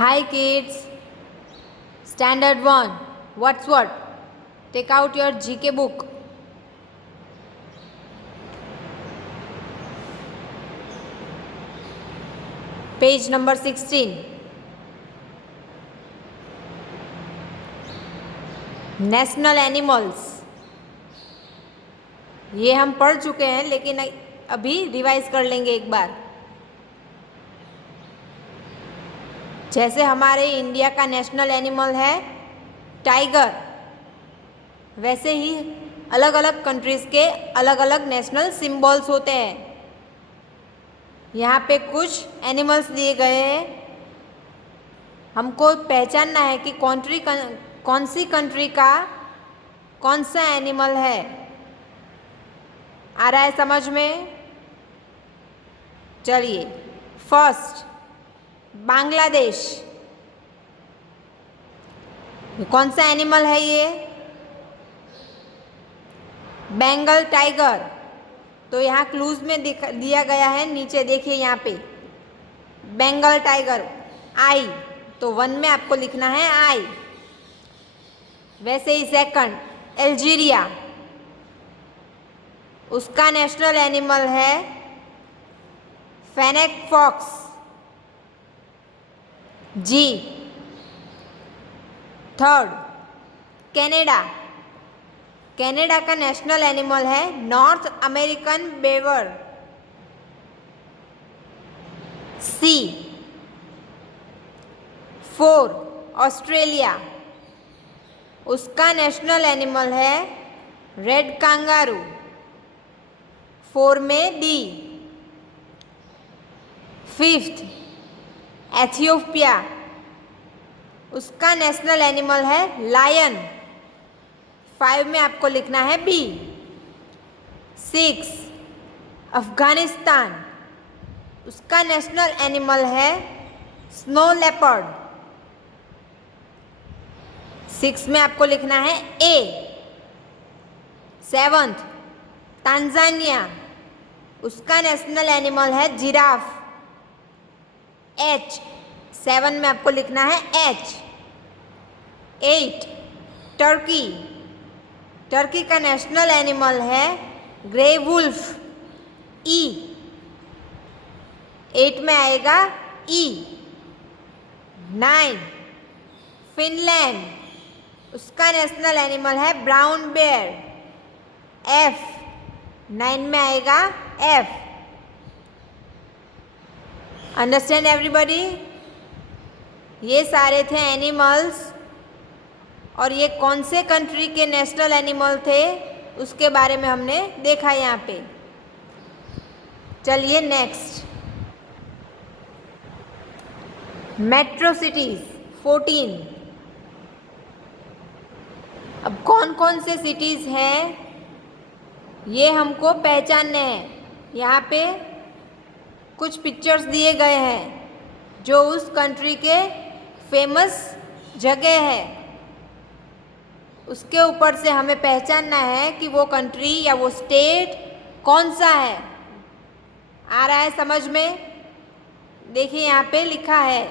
Hi kids, Standard 1, what's what? Take out your GK book. Page number 16. National animals, ये हम पढ़ चुके हैं लेकिन अभी रिवाइज कर लेंगे एक बार। जैसे हमारे इंडिया का नेशनल एनिमल है टाइगर, वैसे ही अलग अलग कंट्रीज़ के अलग अलग नेशनल सिंबल्स होते हैं। यहाँ पे कुछ एनिमल्स दिए गए हैं, हमको पहचानना है कि कौन सी कंट्री का कौन सा एनिमल है। आ रहा है समझ में? चलिए, फर्स्ट बांग्लादेश। कौन सा एनिमल है ये? बंगाल टाइगर। तो यहाँ क्लूज में दिया गया है, नीचे देखिए यहाँ पे बंगाल टाइगर आई, तो 1 में आपको लिखना है आई। वैसे ही सेकंड अल्जीरिया, उसका नेशनल एनिमल है फेनेक फॉक्स जी। थर्ड कनाडा, कनाडा का नेशनल एनिमल है नॉर्थ अमेरिकन बेवर सी। 4 ऑस्ट्रेलिया, उसका नेशनल एनिमल है रेड कांगारू, 4 में डी। 5th एथियोपिया, उसका नेशनल एनिमल है लायन, 5 में आपको लिखना है बी। 6 अफगानिस्तान, उसका नेशनल एनिमल है स्नो लेपर्ड, 6 में आपको लिखना है ए। 7th तांजानिया, उसका नेशनल एनिमल है जिराफ, एच, 7 में आपको लिखना है एच। 8 टर्की, टर्की का नेशनल एनिमल है ग्रे वुल्फ, ई, 8 में आएगा ई। 9 फिनलैंड, उसका नेशनल एनिमल है ब्राउन बेयर, एफ, 9 में आएगा एफ। Understand everybody? ये सारे थे एनिमल्स, और ये कौन से कंट्री के नेशनल एनिमल थे उसके बारे में हमने देखा यहाँ पे। चलिए नेक्स्ट, मेट्रो सिटीज 14। अब कौन कौन से सिटीज़ हैं ये हमको पहचानने हैं। यहाँ पे कुछ पिक्चर्स दिए गए हैं जो उस कंट्री के फेमस जगह है, उसके ऊपर से हमें पहचानना है कि वो कंट्री या वो स्टेट कौन सा है। आ रहा है समझ में? देखिए यहाँ पे लिखा है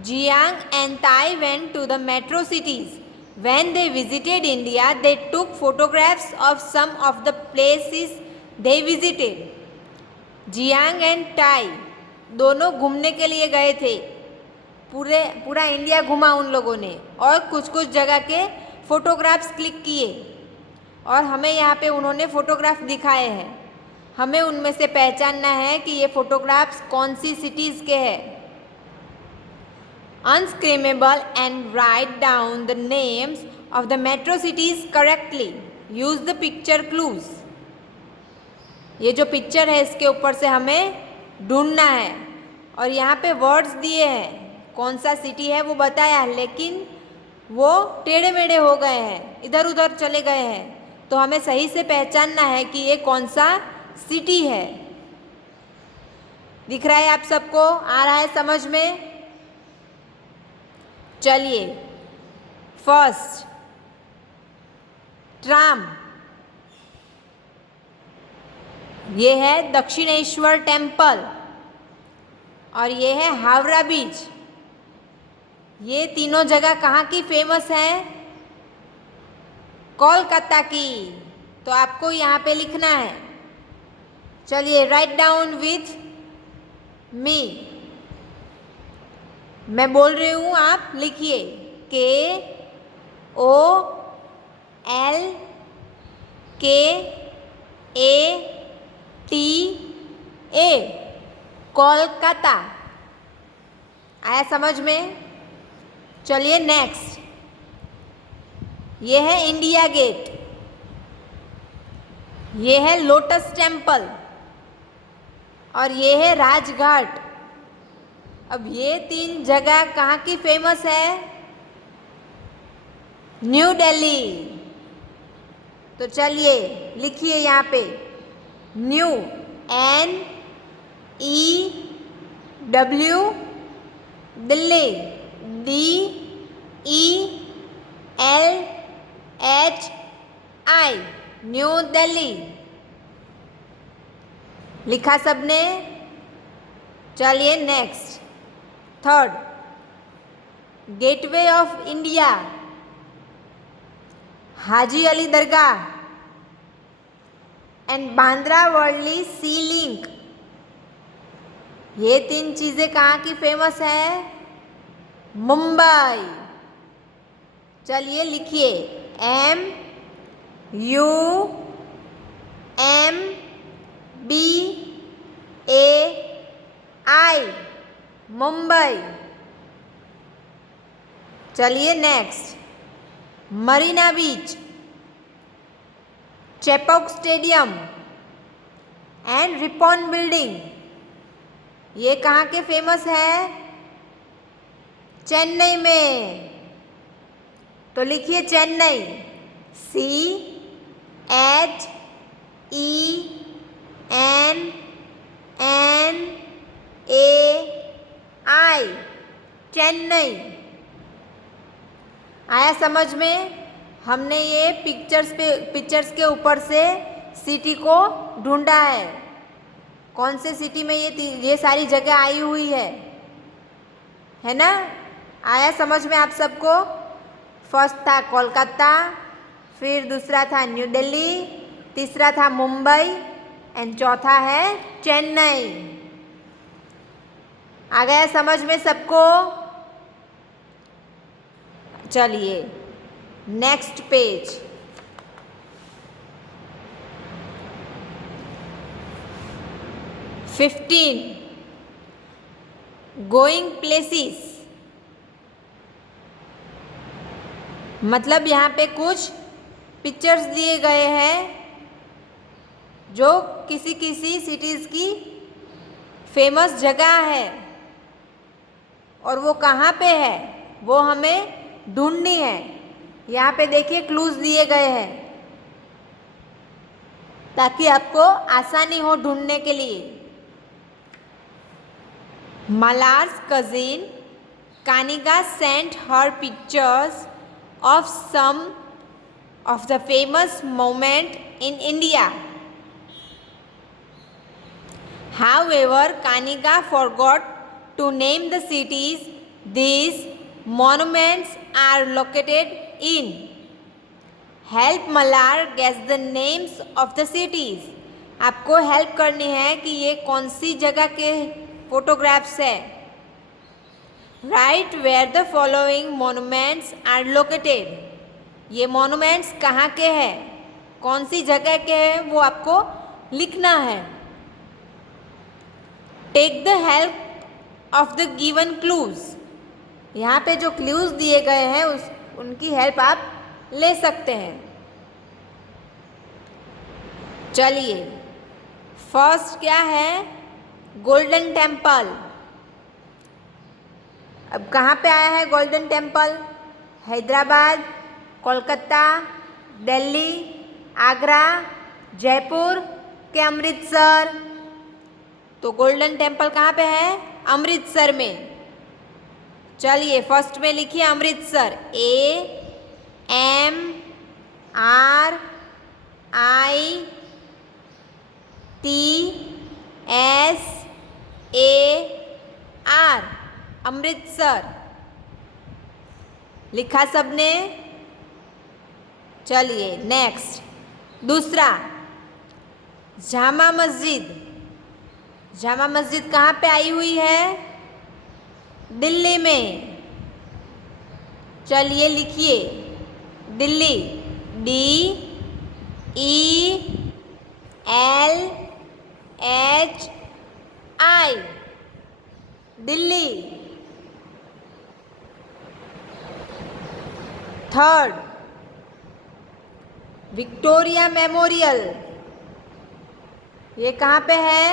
Jiang and Tai went to the metro cities. When they visited India, they took photographs of some of the places they visited. Jiang and tie दोनों घूमने के लिए गए थे, पूरा इंडिया घूमा उन लोगों ने, और कुछ कुछ जगह के फ़ोटोग्राफ्स क्लिक किए, और हमें यहाँ पे उन्होंने फ़ोटोग्राफ दिखाए हैं। हमें उनमें से पहचानना है कि ये फ़ोटोग्राफ्स कौन सी सिटीज़ के हैं। Unscreamable and write down the names of the metro cities correctly. Use the picture clues. ये जो पिक्चर है इसके ऊपर से हमें ढूंढना है, और यहाँ पे वर्ड्स दिए हैं, कौन सा सिटी है वो बताया है, लेकिन वो टेढ़े मेढ़े हो गए हैं, इधर उधर चले गए हैं, तो हमें सही से पहचानना है कि ये कौन सा सिटी है। दिख रहा है आप सबको? आ रहा है समझ में? चलिए, फर्स्ट ट्राम, ये है दक्षिणेश्वर टेम्पल, और ये है हावड़ा बीच। ये तीनों जगह कहाँ की फेमस है? कोलकाता की। तो आपको यहाँ पे लिखना है। चलिए राइट डाउन विथ मी। मैं बोल रही हूँ, आप लिखिए। KOLKATA, कोलकाता। आया समझ में? चलिए नेक्स्ट। ये है इंडिया गेट, ये है लोटस टेम्पल और ये है राजघाट। अब ये तीन जगह कहाँ की फेमस है? न्यू दिल्ली। तो चलिए लिखिए यहाँ पे, new NEW, Delhi DELHI, new Delhi. लिखा सबने? चलिए next. Third, gateway of India, Haji Ali Dargah and Bandra Worli sea link. ये तीन चीजें कहाँ की फेमस है? मुंबई। चलिए लिखिए, MUMBAI, मुंबई। चलिए next, Marina Beach, Chepauk Stadium and Ripon Building. ये कहाँ के फेमस है? चेन्नई में। तो लिखिए चेन्नई, CHENNAI, चेन्नई। आया समझ में? हमने ये पिक्चर्स के ऊपर से सिटी को ढूंढा है, कौन से सिटी में ये सारी जगह आई हुई है ना? आया समझ में आप सबको? फर्स्ट था कोलकाता, फिर दूसरा था न्यू दिल्ली, तीसरा था मुंबई एंड चौथा है चेन्नई। आ गया समझ में सबको? चलिए next page. Fifteen, going places. मतलब यहाँ पे कुछ पिक्चर्स दिए गए हैं जो किसी किसी सिटीज़ की फेमस जगह है और वो कहाँ पे है वो हमें ढूंढनी है। यहाँ पे देखिए क्लूज दिए गए हैं ताकि आपको आसानी हो ढूंढने के लिए। Mallar's cousin Kanika sent her pictures of some of the famous moments in India. However, Kanika forgot to name the cities these monuments are located in. Help Mallar guess the names of the cities. आपको help करनी है कि ये कौन सी जगह के photographs है। Write where the following monuments are located. ये मोनूमेंट्स कहाँ के हैं, कौन सी जगह के हैं, वो आपको लिखना है। Take the help of the given clues. यहाँ पे जो क्लूज दिए गए हैं उनकी हेल्प आप ले सकते हैं। चलिए फर्स्ट क्या है? Golden temple. अब कहाँ पे आया है गोल्डन टेम्पल? हैदराबाद, कोलकाता, दिल्ली, आगरा, जयपुर के अमृतसर। तो गोल्डन टेम्पल कहाँ पे है? अमृतसर में। चलिए फर्स्ट में लिखिए अमृतसर, AMRITSAR, अमृतसर। लिखा सबने? चलिए नेक्स्ट, दूसरा जामा मस्जिद। जामा मस्जिद कहाँ पे आई हुई है? दिल्ली में। चलिए लिखिए, Delhi, DELLI, Delhi. Third, Victoria memorial. ये कहाँ पे है?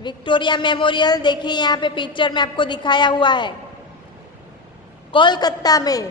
विक्टोरिया मेमोरियल देखिए यहाँ पे पिक्चर में आपको दिखाया हुआ है, कोलकाता में।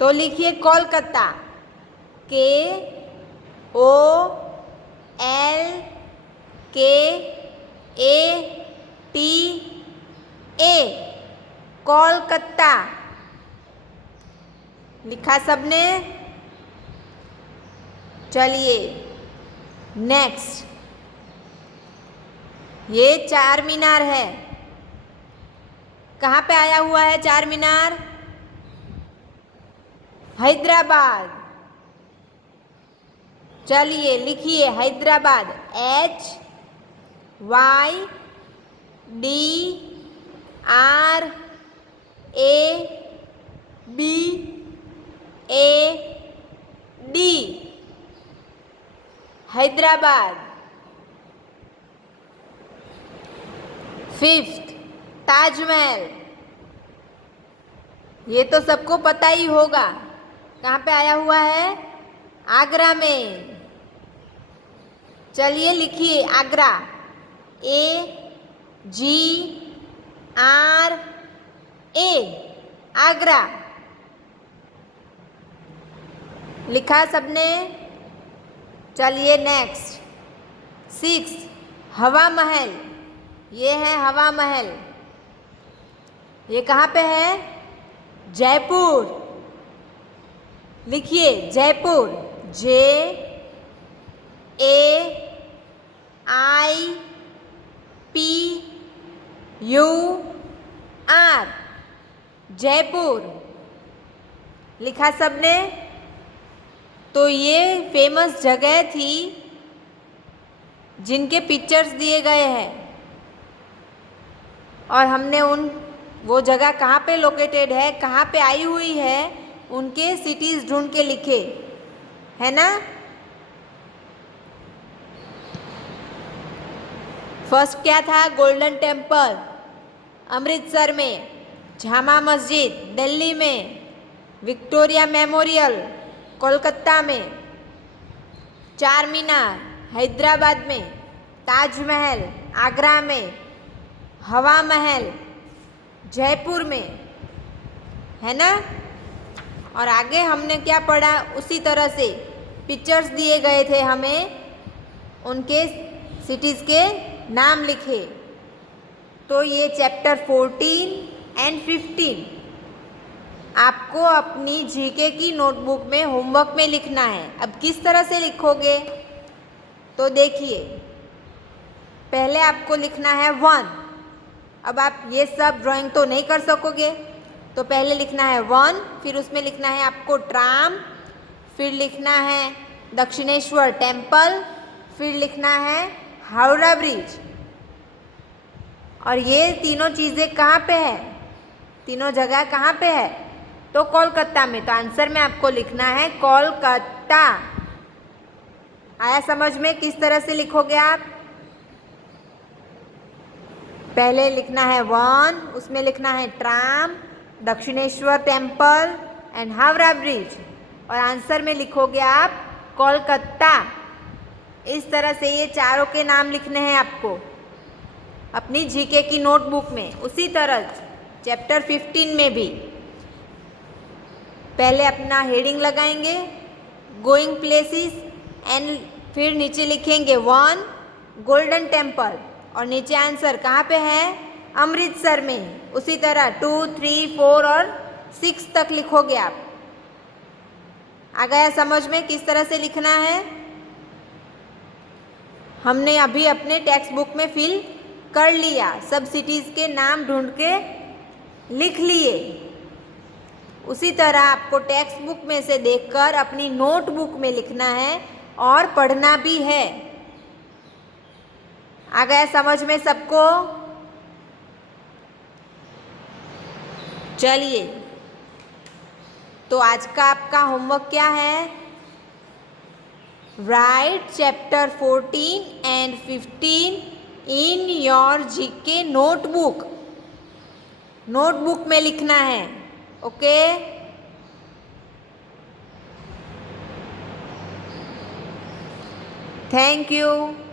तो लिखिए कोलकाता, KOLKATA, कोलकाता। लिखा सबने? चलिए नेक्स्ट, ये चार मीनार है। कहाँ पे आया हुआ है चार मीनार? हैदराबाद। चलिए लिखिए हैदराबाद, HYDRABAD, हैदराबाद। फिफ्थ, ताजमहल। ये तो सबको पता ही होगा, कहाँ पे आया हुआ है? आगरा में। चलिए लिखिए आगरा, AGRA, आगरा। लिखा सबने? चलिए नेक्स्ट, सिक्स, हवा महल। ये है हवा महल। ये कहाँ पे है? जयपुर। लिखिए जयपुर, JAIPUR, जयपुर। लिखा सबने? तो ये फेमस जगह थी जिनके पिक्चर्स दिए गए हैं, और हमने वो जगह कहाँ पे लोकेटेड है, कहाँ पे आई हुई है, उनके सिटीज़ ढूंढ के लिखे, है ना। फर्स्ट क्या था? गोल्डन टेम्पल अमृतसर में, जामा मस्जिद दिल्ली में, विक्टोरिया मेमोरियल कोलकाता में, चार मीनार हैदराबाद में, ताजमहल आगरा में, हवा महल जयपुर में, है ना। और आगे हमने क्या पढ़ा? उसी तरह से पिक्चर्स दिए गए थे हमें, उनके सिटीज़ के नाम लिखे। तो ये चैप्टर 14 एंड 15 आपको अपनी जीके की नोटबुक में होमवर्क में लिखना है। अब किस तरह से लिखोगे? तो देखिए, पहले आपको लिखना है 1। अब आप ये सब ड्राइंग तो नहीं कर सकोगे, तो पहले लिखना है 1, फिर उसमें लिखना है आपको ट्राम, फिर लिखना है दक्षिणेश्वर टेम्पल, फिर लिखना है हावड़ा ब्रिज। और ये तीनों चीज़ें कहाँ पे है? तीनों जगह कहाँ पे है? तो कोलकाता में। तो आंसर में आपको लिखना है कोलकाता। आया समझ में किस तरह से लिखोगे आप? पहले लिखना है 1, उसमें लिखना है tram, Dakshineswar temple and Howrah bridge, और आंसर में लिखोगे आप कोलकाता। इस तरह से ये चारों के नाम लिखने हैं आपको अपनी जीके की नोटबुक में। उसी तरह चैप्टर 15 में भी पहले अपना हेडिंग लगाएंगे गोइंग प्लेसेस, एंड फिर नीचे लिखेंगे 1 गोल्डन टेम्पल, और नीचे आंसर कहाँ पे है? अमृतसर में। उसी तरह 2, 3, 4 और 6 तक लिखोगे आप। आ गया समझ में किस तरह से लिखना है? हमने अभी अपने टेक्स्ट बुक में फिल कर लिया, सब सिटीज़ के नाम ढूंढ के लिख लिए। उसी तरह आपको टेक्स्ट बुक में से देखकर अपनी नोटबुक में लिखना है और पढ़ना भी है। आ गया समझ में सबको? चलिए, तो आज का आपका होमवर्क क्या है? Right chapter 14 and 15 in your GK notebook. Notebook में लिखना है। ओके? Thank you.